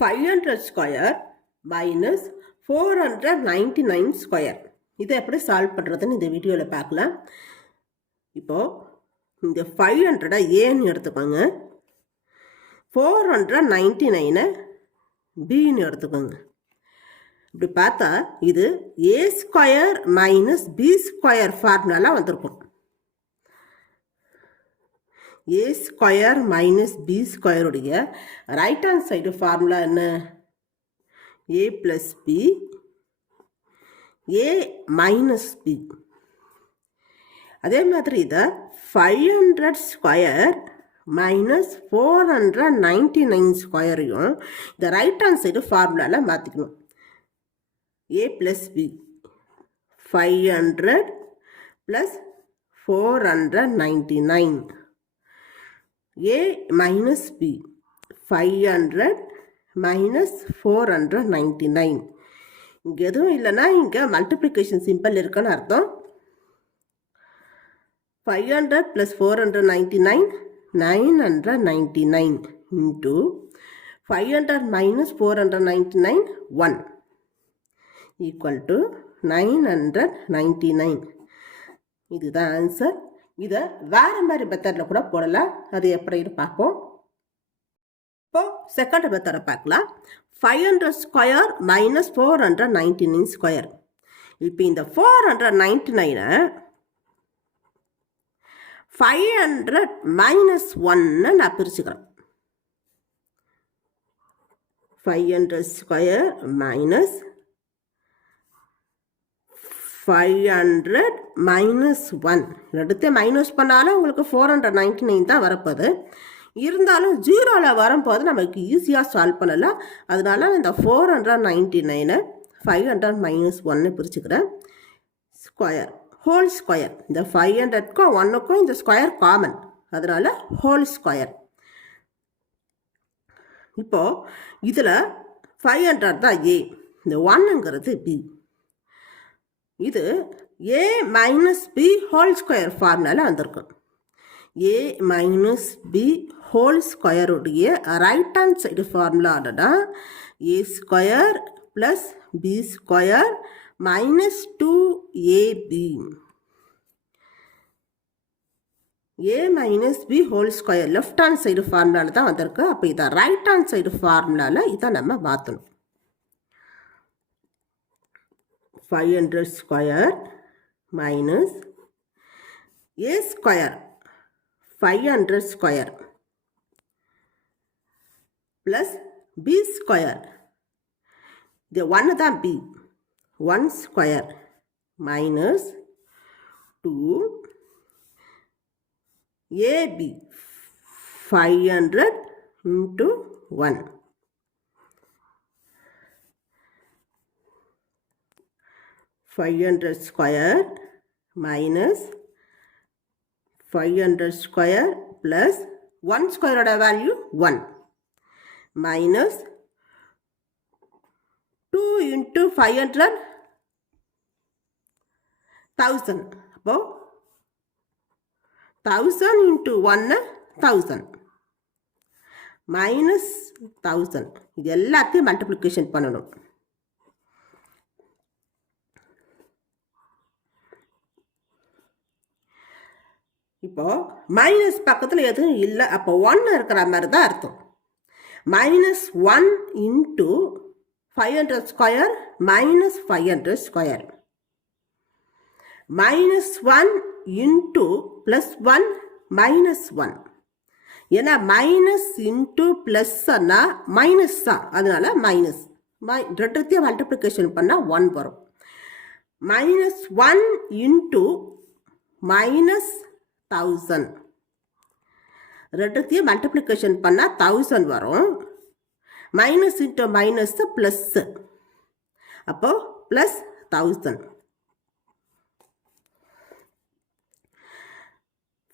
500 square minus 499 square. இதை எப்படி solve பண்ணுறதுன்னு இந்த வீடியோவில் பார்க்கலாம். இப்போது இந்த 500 ஏன்னு எடுத்துக்கோங்க, 499 பின்னு எடுத்துக்கோங்க. இப்படி பார்த்தா இது A square minus B square ஃபார்முலாலாம் வந்திருக்கும். ஏ ஸ்கொயர் மைனஸ் பி ஸ்கொயருடைய ரைட் ஹேண்ட் சைடு ஃபார்முலா என்ன? A plus B A minus B. அதே மாதிரி இதை 500 ஸ்கொயர் மைனஸ் 499 ஸ்கொயரையும் இந்த ரைட் ஹேண்ட் சைடு ஃபார்முலாவில் மாற்றிக்கணும். A plus B 500 plus 499 a minus b 500 minus 499. இங்கே எதுவும் இல்லைன்னா இங்கே மல்டிப்ளிகேஷன் சிம்பிள் இருக்குன்னு அர்த்தம். 500 plus 499 999 into 500 minus 499 1 equal to 999. இதுதான் ஆன்சர். இதை வேறு மாதிரி மெத்தடில் கூட போடலாம். அது எப்படின்னு பார்ப்போம். இப்போது செகண்ட் மெத்தடை பார்க்கலாம். 500 ஸ்கொயர் மைனஸ் 499 ஸ்கொயர். இப்போ இந்த 499 500 மைனஸ் 1 நான் பிரிச்சுக்கிறேன். 500 ஸ்கொயர் மைனஸ் 500 மைனஸ் 1 எடுத்து மைனஸ் பண்ணாலும் உங்களுக்கு 499 தான் வரப்போகுது. இருந்தாலும் ஜீரோவில் வரும்போது நமக்கு ஈஸியாக சால்வ் பண்ணலாம். அதனால இந்த 499 500 மைனஸ் 1 பிரிச்சுக்கிறேன். Square whole square. இந்த 500க்கும் 1க்கும் இந்த ஸ்கொயர் காமன், அதனால ஹோல் ஸ்கொயர். இப்போது இதில் 500 தான் ஏ, இந்த 1ங்கிறது பி. இது A minus B whole square ஃபார்முலாவில் வந்திருக்கும். ஏ மைனஸ் பி ஹோல் ஸ்கொயருடைய ரைட் ஹேண்ட் சைடு ஃபார்முலானா A square plus B square minus 2ab. A minus B whole square left hand side ஃபார்முலாவில் தான் வந்திருக்கு. அப்போ இதை ரைட் ஹேண்ட் சைடு ஃபார்முலாவில் இதை நம்ம மாற்றணும். 500 square minus A square 500 square plus B square, இது 1 தான் B, 1 square minus 2 AB 500 into 1. 500 square minus 500 square plus 1 ஸ்கொயரோட வேல்யூ 1 மைனஸ் 2 into 500 1000. அப்போ 1000 into 1 1000 மைனஸ் 1000. இது எல்லாத்தையும் மல்டிப்ளிகேஷன் பண்ணணும். இப்போ மைனஸ் பக்கத்தில் எதுவும் இல்லை, அப்போ 1 இருக்கிற மாதிரி தான் அர்த்தம். Minus 1 into 500 square minus 500 square minus 1 into plus 1 minus 1. ஏன்னா மைனஸ் இன்ட்டு ப்ளஸ்ன்னா மைனஸ் தான், அதனால மைனஸ். ரெண்டுத்தையும் மல்டிப்ளிகேஷன் பண்ணால் 1 வரும். Minus 1 into minus 1000. ரெண்டுத்தையும் மல்டிப்ளிகேஷன் பண்ணால் 1000 வரும். மைனஸ் இன்ட்டு மைனஸ் ப்ளஸ், அப்போது ப்ளஸ் 1000.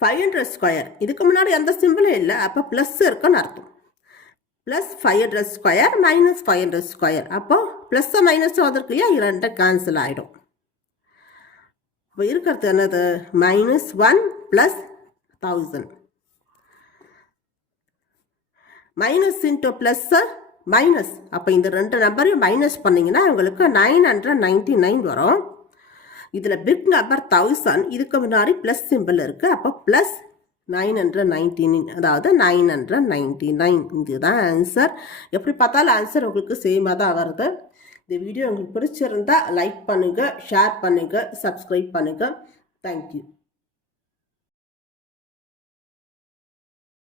500 ஸ்கொயர், இதுக்கு முன்னாடி எந்த சிம்பிளும் இல்லை, அப்போ ப்ளஸ் இருக்குன்னு அர்த்தம். ப்ளஸ் 500 ஸ்கொயர் மைனஸ் 500 ஸ்கொயர், அப்போது ப்ளஸ் மைனஸ் வந்திருக்கு இல்லையா, இரண்டு கேன்சல் ஆகிடும். இப்போ இருக்கிறது என்னது? Minus 1 plus 1000. Minus into plus minus, அப்போ இந்த 2 நம்பரையும் மைனஸ் பண்ணிங்கன்னா உங்களுக்கு 999 வரும். இதில் பிக் நம்பர் 1000, இதுக்கு முன்னாடி ப்ளஸ் சிம்பிள் இருக்குது, அப்போ ப்ளஸ் 919, அதாவது 999. இதுதான் ஆன்சர். எப்படி பார்த்தாலும் ஆன்சர் உங்களுக்கு சேமாக தான் வருது. இந்த வீடியோ உங்களுக்கு பிடிச்சிருந்தா லைக் பண்ணுங்கள், ஷேர் பண்ணுங்கள், சப்ஸ்கிரைப் பண்ணுங்கள். தேங்க்யூ.